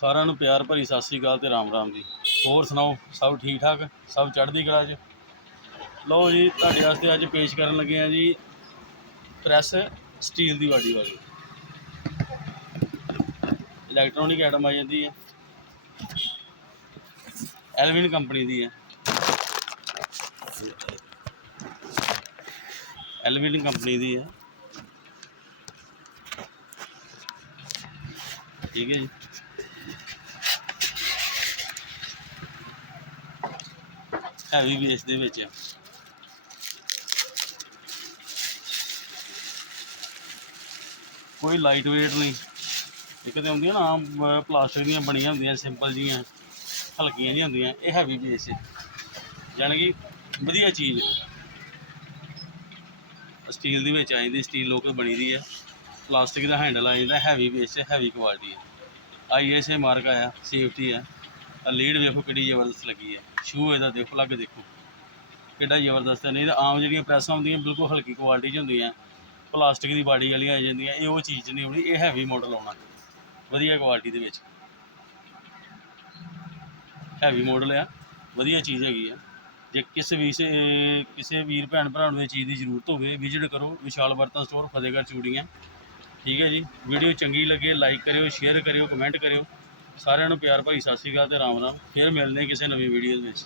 ਸਾਰਿਆਂ ਨੂੰ ਪਿਆਰ ਭਰੀ ਸਤਿ ਸ੍ਰੀ ਅਕਾਲ ਤੇ ਰਾਮ ਰਾਮ ਜੀ। ਹੋਰ ਸੁਣਾਓ, ਸਭ ਠੀਕ ਠਾਕ? ਸਭ ਚੜ੍ਹਦੀ ਕਲਾ 'ਚ? ਲਓ ਜੀ, ਤੁਹਾਡੇ ਵਾਸਤੇ ਅੱਜ ਪੇਸ਼ ਕਰਨ ਲੱਗੇ ਆ ਜੀ ਪ੍ਰੈਸ ਸਟੀਲ ਦੀ ਬਾਡੀ ਵਾਲੀ। ਇਲੈਕਟ੍ਰੋਨਿਕ ਆਈਟਮ ਆ ਜਾਂਦੀ ਹੈ। ਐਲਵਿਨ ਕੰਪਨੀ ਦੀ ਹੈ। ਐਲਵਿਨ ਕੰਪਨੀ ਦੀ ਹੈ। ਠੀਕ ਹੈ ਜੀ। ਹੈਵੀ ਬੇਸ ਦੇ ਵਿੱਚ ਕੋਈ ਲਾਈਟ weight ਨਹੀਂ। ਇੱਕ ਤੇ ਹੁੰਦੀਆਂ ਨਾ ਆਮ ਪਲਾਸਟਿਕ ਦੀਆਂ ਬਣੀਆਂ ਹੁੰਦੀਆਂ ਸਿੰਪਲ ਜੀਆਂ, ਹਲਕੀਆਂ ਜਿਹੀਆਂ ਹੁੰਦੀਆਂ, ਇਹ ਹੈਵੀ ਬੇਸ ਹੈ ਯਾਨੀ ਕਿ ਵਧੀਆ ਚੀਜ਼ ਸਟੀਲ ਦੇ ਵਿੱਚ ਆ ਜਾਂਦੀ ਸਟੀਲ ਲੋਕਲ ਬਣੀ ਦੀ ਹੈ ਪਲਾਸਟਿਕ ਦਾ ਹੈਂਡਲ ਆ ਜਾਂਦਾ ਹੈਵੀ ਬੇਸ ਹੈ ਹੈਵੀ ਕੁਆਲਿਟੀ ਹੈ ਆਈਐਸਏ ਮਾਰਕ ਆਇਆ ਸੇਫਟੀ ਹੈ ਆ ਲੀਡ ਵੇਖੋ ਕਿੰਨੀ ਜ਼ਬਰਦਸਤ ਲੱਗੀ ਹੈ। ਸ਼ੂ ਇਹਦਾ ਦੇਖੋ ਲੱਗ ਦੇਖੋ। ਕਿੱਡਾ ਜ਼ਬਰਦਸਤ ਹੈ। ਨਹੀਂ ਤਾਂ ਆਮ ਜਿਹੜੀਆਂ ਪ੍ਰੈਸਾਂ ਹੁੰਦੀਆਂ, ਬਿਲਕੁਲ ਹਲਕੀ ਕੁਆਲਿਟੀ 'ਚ ਹੁੰਦੀਆਂ। ਪਲਾਸਟਿਕ ਦੀ ਬਾਡੀ ਵਾਲੀਆਂ ਆ ਜਾਂਦੀਆਂ। ਇਹ ਉਹ ਚੀਜ਼ ਨਹੀਂ ਆਉਣੀ ਇਹ ਹੈਵੀ ਮਾਡਲ ਆਉਣਾ। ਵਧੀਆ ਕੁਆਲਿਟੀ ਦੇ ਵਿੱਚ। ਹੈਵੀ ਮਾਡਲ ਆ। ਵਧੀਆ ਚੀਜ਼ ਹੈਗੀ ਆ। ਜੇ ਕਿਸੇ ਵੀ ਕਿਸੇ ਵੀਰ ਭੈਣ ਭਰਾ ਨੂੰ ਇਹ ਚੀਜ਼ ਦੀ ਜ਼ਰੂਰਤ ਹੋਵੇ ਵਿਜ਼ਿਟ ਕਰੋ ਵਿਸ਼ਾਲ ਬਰਤਨ ਸਟੋਰ ਫਤਿਹਗੜ੍ਹ ਚੂੜੀਆਂ। ਠੀਕ ਹੈ ਜੀ। ਵੀਡੀਓ ਚੰਗੀ ਲੱਗੇ ਲਾਈਕ ਕਰਿਓ ਸ਼ੇਅਰ ਕਰਿਓ ਕਮੈਂਟ ਕਰਿਓ। ਸਾਰਿਆਂ ਨੂੰ ਪਿਆਰ ਭਰੀ ਸਤਿ ਸ਼੍ਰੀ ਅਕਾਲ ਤੇ ਰਾਮ ਰਾਮ। ਫਿਰ ਮਿਲਦੇ ਹਾਂ ਕਿਸੇ ਨਵੀਂ ਵੀਡੀਓ ਦੇ ਵਿੱਚ।